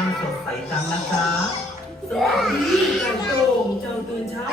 ช่างสดใสจังนะคะสวัสดีกระโจมเจ้าตื่นเช้า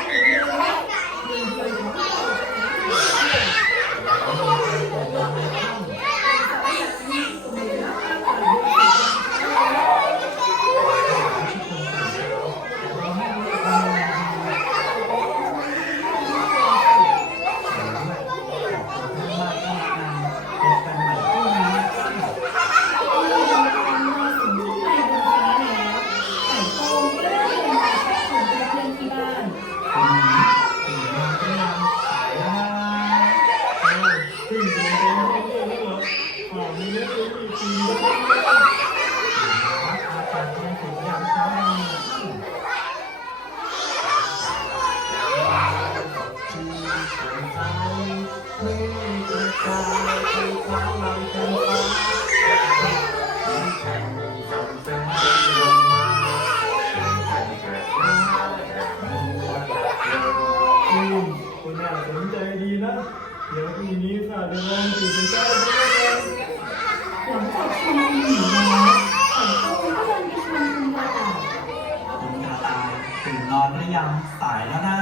ดี๋ยวพรุ่งนี้ข้าจะลองตื่นเช้าดูกันหลังจากชมคุณหญิงแล้วไก่โต้งก็เดินไปชวนคุณกระต่ายคุณกระต่ายตื่นนอนหรือยังสายแล้วนะ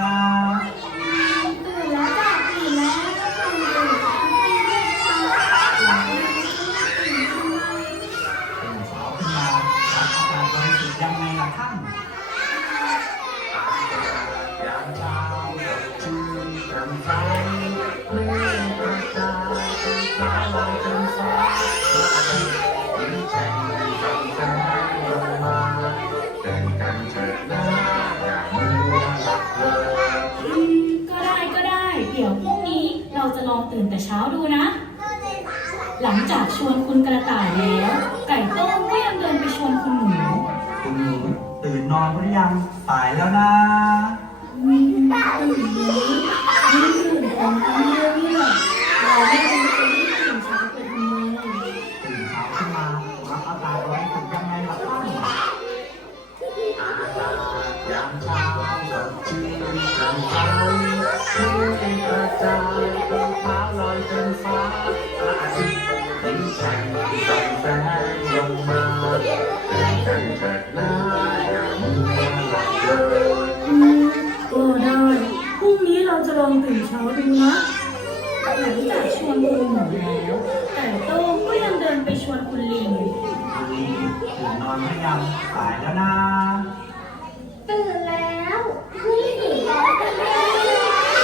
ากชวนคุณกระต่ายแล้ว ไก่โต้งก็ยังเดินไปชวนคุณหนู คุณหนูตื่นนอนหรือยังสายแล้วนะอืมตื่นนี้ยืน กันเถิดนะอย่ามัวหลับเลยอืมก็ได้พรุ่งนี้เราจะลองตื่นเช้าดูนะหลังจากชวนคุณหนูแล้วไก่โต้งก็ยังเดินไปชวนคุณลิงคุณลีตื่นนอนหรือยังสายแล้วนะ ตื่นแล้วนี่ตื่นแล้วตื่นแล้ว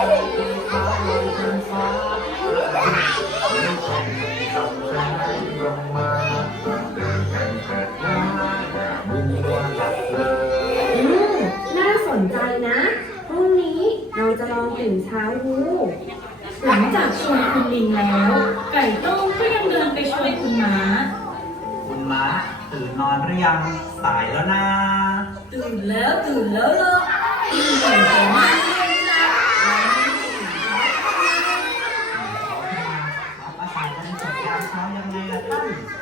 น่าสนใจนะพรุ่งนี้เราจะลองตื่นเช้าดูหลังจากชวนคุณลิงแล้ว ไก่โต้งก็ยังเดินไปชวนคุณม้า คุณม้าตื่นนอนหรือยัง สายแล้วนะ ตื่นแล้วตื่นแล้วล่ะตื่นแต่แต่ไม่เลยามเช้ายังไงล่ะท่าน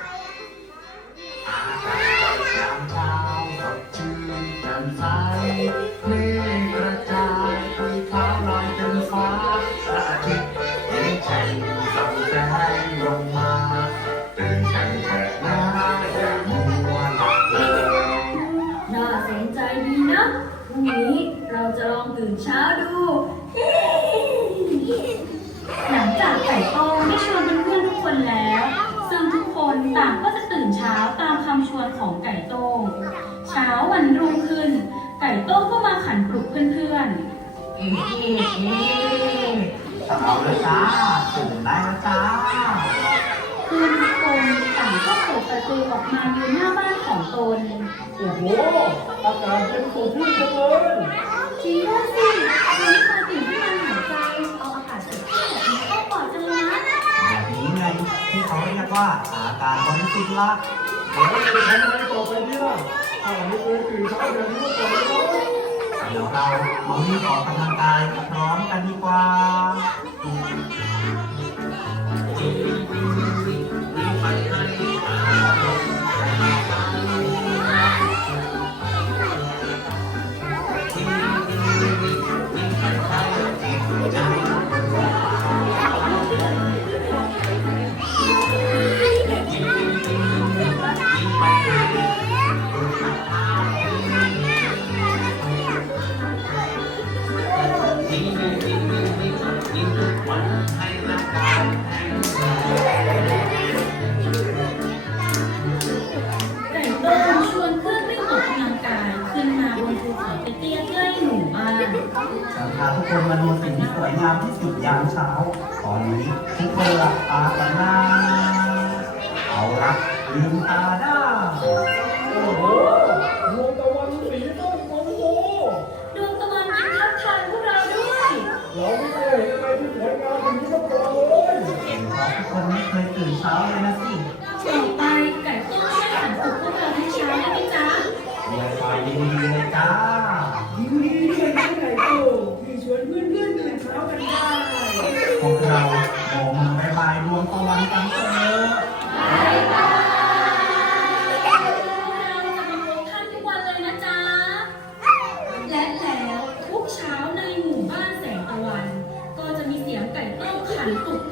อนๆเอ๊ะเอ๊ะเอ๊ะเอาแล้วจ้าตื่นได้แล้วจ้าเพื่อนทุกคนต่างก็เปิดประตูออกมายืนหน้าบ้านของตนโอ้โหอากาศเย็นสดชื่นจังเลยจริงด้วยสิวันนี้เราตื่นขึ้นมาหายใจเอาอากาศสดชื่นแบบนี้เข้าปอดจังเลยนะแบบนี้ไงที่เขาเรียกว่าอาการบริสุทธิ์ละเดี๋ยวเราจะทำอะไรต่อไปดีล่ะถ้าไม่เคยตื่นเช้าแบบนี้มาก่อนเลยนะ เดี๋ยวเรามาวิ่งออกกำลังกายพร้อมกันดีกว่า ทุกคนมาดูสิ่งที่สวยงามที่สุดยามเช้า ตอนนี้ทุกคนหลับตากันนะเอาละลืมตาได้โอ้โหดวงตะวันสีต้นโอ้โหดวงตะวันบินทักทายพวกเราด้วย เราไม่เคยเห็นอะไรที่สวยงามอย่างนี้มาก่อนเลยเป็นเพราะทุกคนไม่เคยตื่นเช้าเลยนะสิต่อไปไก่ต้มช่วยหันปลุกพวกเราทุกเช้าได้ไหมจ๊ะเรียกไปยินดีเลยจ้า ผมบายบายดวงตะวันกันเถอะและแล้วทุกเช้าในหมู่บ้านแสงตะวัน ก็จะมีเสียงไก่ต้มขันปลุก